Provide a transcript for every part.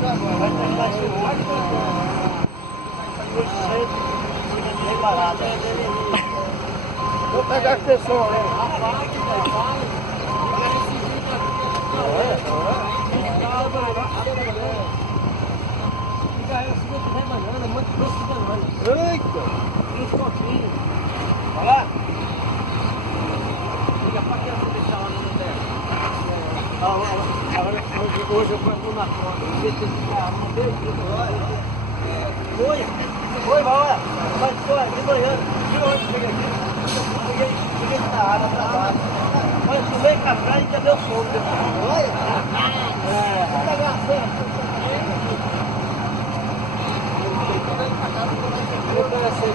Vai terminar esse hoje. Hoje cedo, bem barato. Vou pegar as pessoas, né? Eita! Uns pouquinhos. Vai lá. Liga pra que você deixar lá no dela. Hoje eu vou na conta. Você tem que ficar uma vez. Foi, vai lá. Mas foi de manhã. De onde cheguei aqui? Cheguei na área, pra baixo. Olha, fumei café e cadê o sono? Olha. Tá gastando. Eu quero essa aí,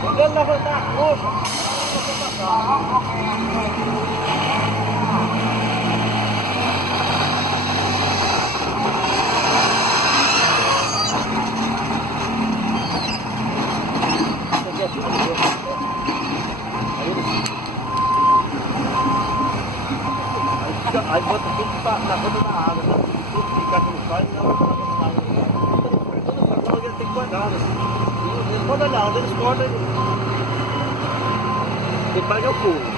Podendo levantar a curva. Aí bota tudo na ponta da água, né? Tudo fica como faz, não na ponta da água. Quando ele tem que guardar, né? Quando ele anda, eles cortam, ele pega o fogo.